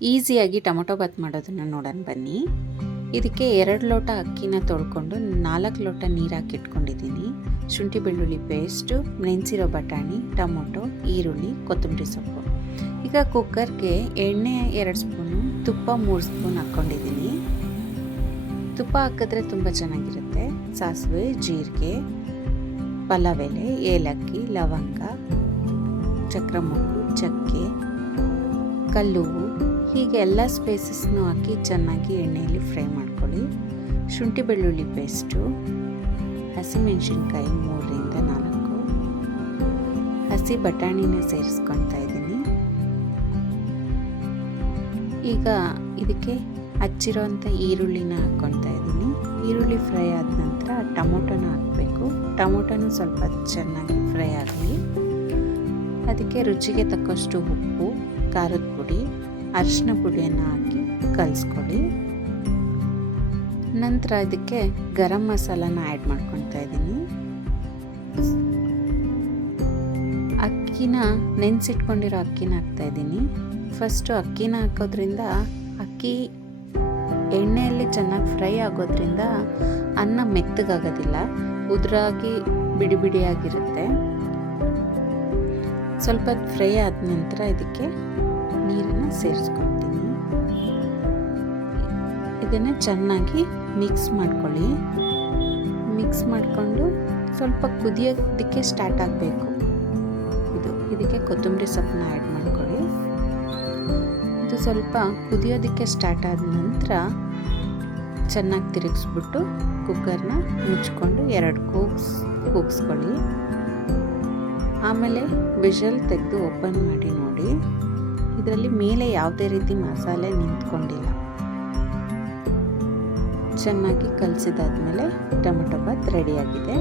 ಈಸಿಯಾಗಿ ಟೊಮೊಟೊ ಬಾತ್ ಮಾಡೋದನ್ನು ನೋಡೋಣ ಬನ್ನಿ. ಇದಕ್ಕೆ 2 ಲೋಟ ಅಕ್ಕಿನ ತೊಳ್ಕೊಂಡು 4 ಲೋಟ ನೀರು ಹಾಕಿ ಇಟ್ಕೊಂಡಿದ್ದೀನಿ. ಶುಂಠಿ ಬೆಳ್ಳುಳ್ಳಿ ಪೇಸ್ಟು, ನೆನೆಸಿರೋ ಬಟಾಣಿ, ಟೊಮೊಟೊ, ಈರುಳ್ಳಿ, ಕೊತ್ತಂಬರಿ ಸೊಪ್ಪು. ಈಗ ಕುಕ್ಕರ್ಗೆ ಎಣ್ಣೆ 2 ಸ್ಪೂನು, ತುಪ್ಪ 3 ಸ್ಪೂನ್ ಹಾಕ್ಕೊಂಡಿದ್ದೀನಿ. ತುಪ್ಪ ಹಾಕಿದ್ರೆ ತುಂಬ ಚೆನ್ನಾಗಿರುತ್ತೆ. ಸಾಸಿವೆ, ಜೀರಿಗೆ, ಪಲಾವ್ ಎಲೆ, ಏಲಕ್ಕಿ, ಲವಂಗ, ಚಕ್ರಮೊಗ್ಗು, ಚಕ್ಕೆ, ಕಲ್ಲುವು, ಹೀಗೆ ಎಲ್ಲ ಸ್ಪೈಸಸ್ನೂ ಹಾಕಿ ಚೆನ್ನಾಗಿ ಎಣ್ಣೆಯಲ್ಲಿ ಫ್ರೈ ಮಾಡ್ಕೊಳ್ಳಿ. ಶುಂಠಿ ಬೆಳ್ಳುಳ್ಳಿ ಪೇಸ್ಟು, ಹಸಿಮೆಣಸಿನ್ಕಾಯಿ 3ರಿಂದ 4, ಹಸಿ ಬಟಾಣಿನ ಸೇರಿಸ್ಕೊತಾ ಇದ್ದೀನಿ. ಈಗ ಇದಕ್ಕೆ ಹಚ್ಚಿರೋಂಥ ಈರುಳ್ಳಿನ ಹಾಕ್ಕೊತಾ ಇದ್ದೀನಿ. ಈರುಳ್ಳಿ ಫ್ರೈ ಆದ ನಂತರ ಟೊಮೊಟೊನ ಹಾಕಬೇಕು. ಟೊಮೊಟೊನೂ ಸ್ವಲ್ಪ ಚೆನ್ನಾಗಿ ಫ್ರೈ ಆಗಲಿ. ಅದಕ್ಕೆ ರುಚಿಗೆ ತಕ್ಕಷ್ಟು ಉಪ್ಪು, ಖಾರದ ಪುಡಿ, ಅರಿಶಿನ ಪುಡಿಯನ್ನು ಹಾಕಿ ಕಲಿಸ್ಕೊಳ್ಳಿ. ನಂತರ ಇದಕ್ಕೆ ಗರಂ ಮಸಾಲಾನ ಆ್ಯಡ್ ಮಾಡ್ಕೊತಾ ಇದ್ದೀನಿ. ಅಕ್ಕಿನ ನೆನೆಸಿಟ್ಕೊಂಡಿರೋ ಅಕ್ಕಿನ ಹಾಕ್ತಾ ಇದ್ದೀನಿ. ಫಸ್ಟು ಅಕ್ಕಿನ ಹಾಕೋದ್ರಿಂದ ಅಕ್ಕಿ ಎಣ್ಣೆಯಲ್ಲಿ ಚೆನ್ನಾಗಿ ಫ್ರೈ ಆಗೋದ್ರಿಂದ ಅನ್ನ ಮೆತ್ತಗಾಗೋದಿಲ್ಲ, ಉದುರಾಗಿ ಬಿಡಿ ಬಿಡಿಯಾಗಿರುತ್ತೆ. ಸ್ವಲ್ಪ ಫ್ರೈ ಆದ ನಂತರ ಇದಕ್ಕೆ ನೀರನ್ನು ಸೇರಿಸ್ಕೊತೀನಿ. ಇದನ್ನು ಚೆನ್ನಾಗಿ ಮಿಕ್ಸ್ ಮಾಡ್ಕೊಳ್ಳಿ. ಮಿಕ್ಸ್ ಮಾಡಿಕೊಂಡು ಸ್ವಲ್ಪ ಕುದಿಯೋದಕ್ಕೆ ಸ್ಟಾರ್ಟ್ ಆಗಬೇಕು. ಇದಕ್ಕೆ ಕೊತ್ತಂಬರಿ ಸೊಪ್ಪನ್ನ ಆ್ಯಡ್ ಮಾಡ್ಕೊಳ್ಳಿ. ಇದು ಸ್ವಲ್ಪ ಕುದಿಯೋದಕ್ಕೆ ಸ್ಟಾರ್ಟ್ ಆದ ನಂತರ ಚೆನ್ನಾಗಿ ತಿರುಗಿಸ್ಬಿಟ್ಟು ಕುಕ್ಕರ್ನ ಮುಚ್ಕೊಂಡು 2 ಕೂಗಿಸ್ಕೊಳ್ಳಿ. ಆಮೇಲೆ ವಿಷಲ್ ತೆಗೆದು ಓಪನ್ ಮಾಡಿ ನೋಡಿ. ಇದರಲ್ಲಿ ಮೇಲೆ ಯಾವುದೇ ರೀತಿ ಮಸಾಲೆ ನಿಂತ್ಕೊಂಡಿಲ್ಲ. ಚೆನ್ನಾಗಿ ಕಲಸಿದಾದ್ಮೇಲೆ ಟೊಮೊಟೊ ಬಾತ್ ರೆಡಿಯಾಗಿದೆ.